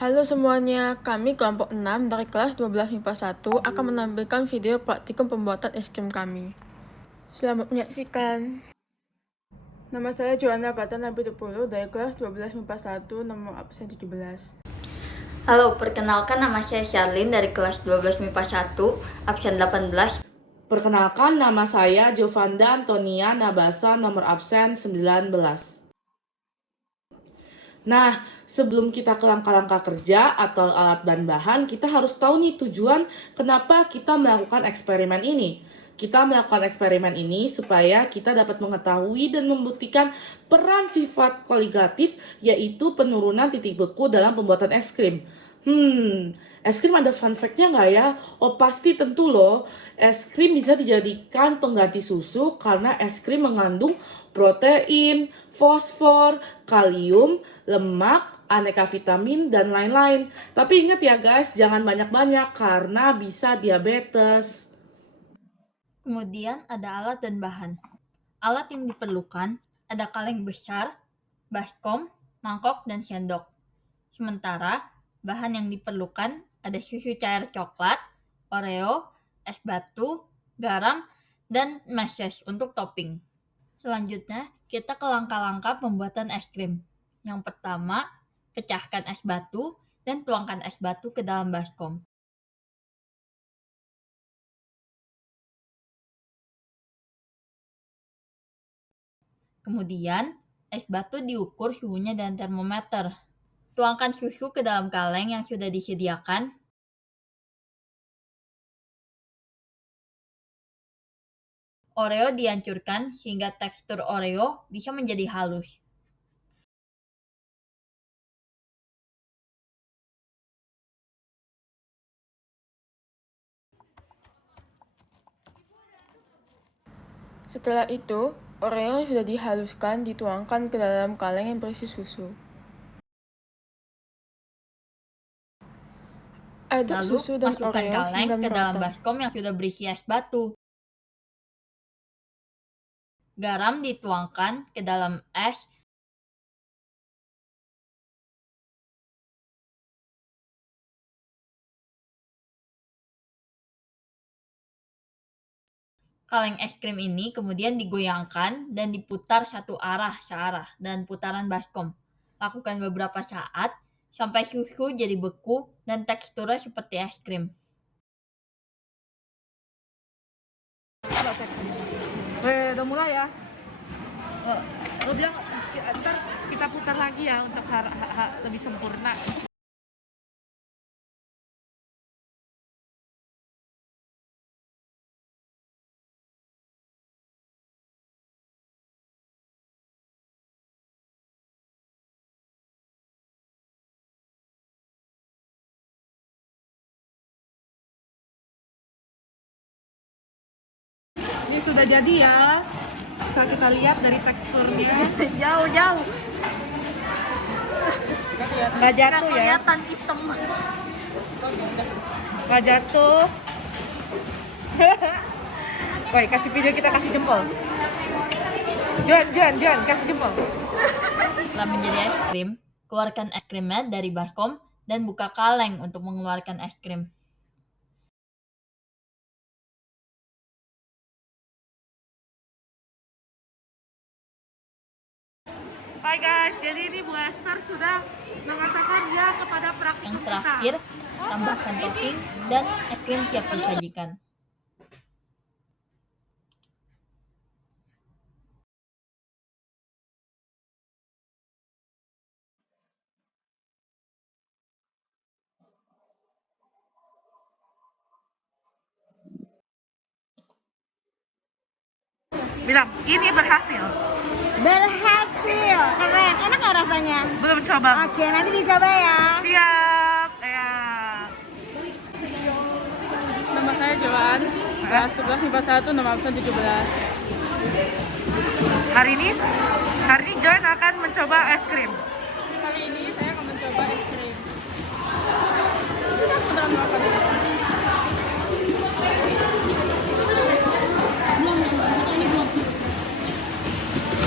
Halo semuanya, kami kelompok 6 dari kelas 12 MIPA 1 akan menampilkan video praktikum pembuatan es krim kami. Selamat menyaksikan. Nama saya Joanna Gata Nabitupulu dari kelas 12 MIPA 1 nomor absen 17. Halo, perkenalkan nama saya Charlene dari kelas 12 MIPA 1, absen 18. Perkenalkan, nama saya Jovanda Antonia Nabasa, nomor absen 19. Nah, sebelum kita ke langkah-langkah kerja atau alat dan bahan, kita harus tahu nih tujuan kenapa kita melakukan eksperimen ini. Kita melakukan eksperimen ini supaya kita dapat mengetahui dan membuktikan peran sifat koligatif, yaitu penurunan titik beku dalam pembuatan es krim. Es krim ada fun fact-nya nggak ya? Oh pasti tentu loh, es krim bisa dijadikan pengganti susu karena es krim mengandung protein, fosfor, kalium, lemak, aneka vitamin, dan lain-lain. Tapi ingat ya guys, jangan banyak-banyak karena bisa diabetes. Kemudian ada alat dan bahan. Alat yang diperlukan ada kaleng besar, baskom, mangkok, dan sendok. Sementara bahan yang diperlukan ada susu cair coklat, Oreo, es batu, garam, dan meses untuk topping. Selanjutnya, kita ke langkah-langkah pembuatan es krim. Yang pertama, pecahkan es batu dan tuangkan es batu ke dalam baskom. Kemudian, es batu diukur suhunya dengan termometer. Tuangkan susu ke dalam kaleng yang sudah disediakan. Oreo dihancurkan sehingga tekstur Oreo bisa menjadi halus. Setelah itu, Oreo yang sudah dihaluskan dituangkan ke dalam kaleng yang berisi susu. Aduk Lalu, susu dan masukkan Oreo kaleng hingga ke dalam merata. baskom yang sudah berisi es batu. Garam dituangkan ke dalam es. Kaleng es krim ini kemudian digoyangkan dan diputar satu arah searah dan putaran baskom. Lakukan beberapa saat sampai susu jadi beku dan teksturnya seperti es krim. Udah mulai ya? Lo bilang ntar kita putar lagi ya untuk lebih sempurna. Ini sudah jadi ya. Bisa kita lihat dari teksturnya. Jauh-jauh. Nggak jatuh ya? Kelihatan hitam. Nggak jatuh. Woi, kasih video kita kasih jempol. John, kasih jempol. Setelah menjadi es krim, keluarkan es krimnya dari baskom dan buka kaleng untuk mengeluarkan es krim. Hai guys, jadi ini Bu Esther sudah mengatakan ya kepada praktikum Yang kita. terakhir, tambahkan topping dan es krim siap disajikan. Bilang, ini berhasil. Berhasil, keren. Enak nggak rasanya? Belum coba. Oke, nanti dicoba ya. Siap. Ya. Nama saya Joan, kelas 11 MIPA 1 nomor absen 17. Hari ini Joan akan mencoba es krim. Kali ini saya akan mencoba es krim.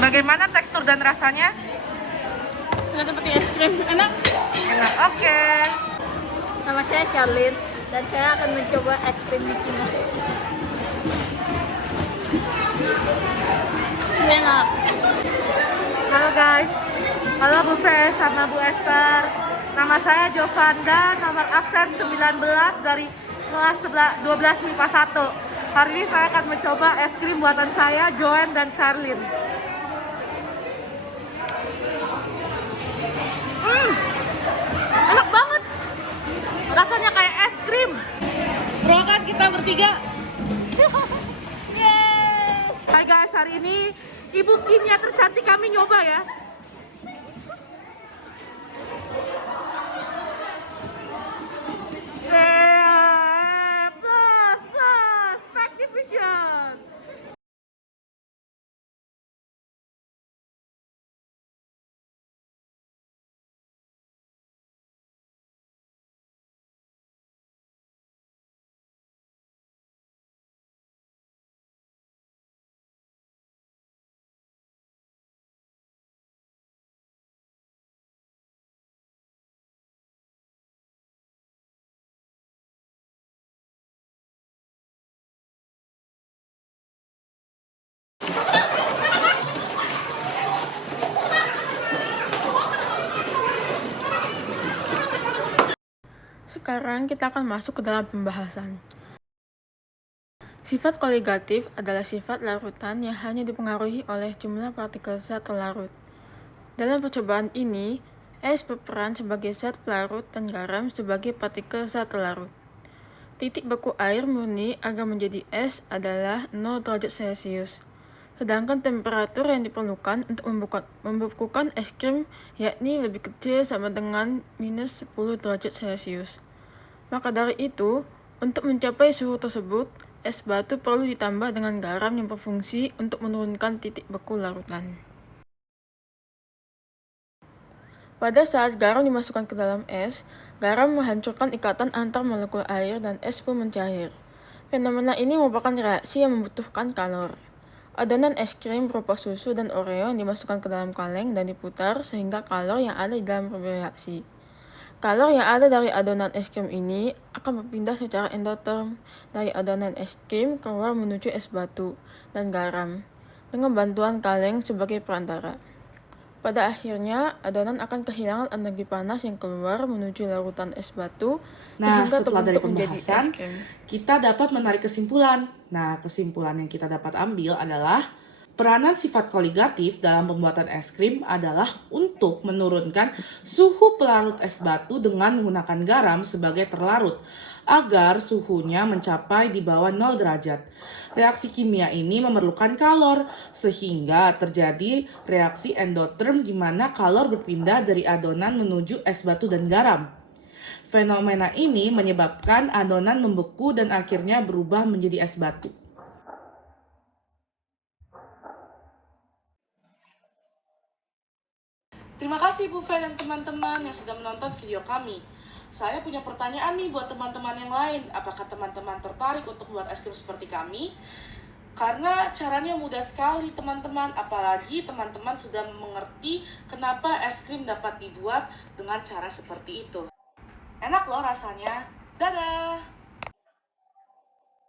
Bagaimana tekstur dan rasanya? Nggak seperti es krim, enak. Enak. Oke. saya Charlene dan saya akan mencoba es krim Mickey Mouse. Enak. Halo guys, halo Bu Fes sama Bu Esther. Nama saya Jovanda, nomor absen 19 dari kelas 12 MIPA 1. Hari ini saya akan mencoba es krim buatan saya, Joanne dan Charlene. Enak banget. Rasanya kayak es krim. Berokan kita bertiga. Yes. Hai guys, hari ini Ibu Kinya tercantik kami nyoba ya. Plus, Magnificent. Sekarang kita akan masuk ke dalam pembahasan. Sifat koligatif adalah sifat larutan yang hanya dipengaruhi oleh jumlah partikel zat larut. Dalam percobaan ini, es berperan sebagai zat pelarut dan garam sebagai partikel zat larut. Titik beku air murni agar menjadi es adalah 0 derajat Celcius. Sedangkan temperatur yang diperlukan untuk membekukan es krim yakni lebih kecil sama dengan minus 10 derajat Celcius. Maka dari itu, untuk mencapai suhu tersebut, es batu perlu ditambah dengan garam yang berfungsi untuk menurunkan titik beku larutan. Pada saat garam dimasukkan ke dalam es, garam menghancurkan ikatan antar molekul air dan es pun mencair. Fenomena ini merupakan reaksi yang membutuhkan kalor. Adonan es krim berupa susu dan oreo yang dimasukkan ke dalam kaleng dan diputar sehingga kalor yang ada di dalam bereaksi. Kalor yang ada dari adonan es krim ini akan berpindah secara endoterm dari adonan es krim keluar menuju es batu dan garam dengan bantuan kaleng sebagai perantara. Pada akhirnya, adonan akan kehilangan energi panas yang keluar menuju larutan es batu sehingga setelah dari terbentuk menjadi es pembahasan, krim. kita dapat menarik kesimpulan. Nah, kesimpulan yang kita dapat ambil adalah peranan sifat koligatif dalam pembuatan es krim adalah untuk menurunkan suhu pelarut es batu dengan menggunakan garam sebagai terlarut agar suhunya mencapai di bawah 0 derajat. Reaksi kimia ini memerlukan kalor sehingga terjadi reaksi endoterm di mana kalor berpindah dari adonan menuju es batu dan garam. Fenomena ini menyebabkan adonan membeku dan akhirnya berubah menjadi es batu. Terima kasih Bu Fe dan teman-teman yang sudah menonton video kami. Saya punya pertanyaan nih buat teman-teman yang lain. Apakah teman-teman tertarik untuk membuat es krim seperti kami? Karena caranya mudah sekali teman-teman, apalagi teman-teman sudah mengerti kenapa es krim dapat dibuat dengan cara seperti itu. Enak loh rasanya. Dadah!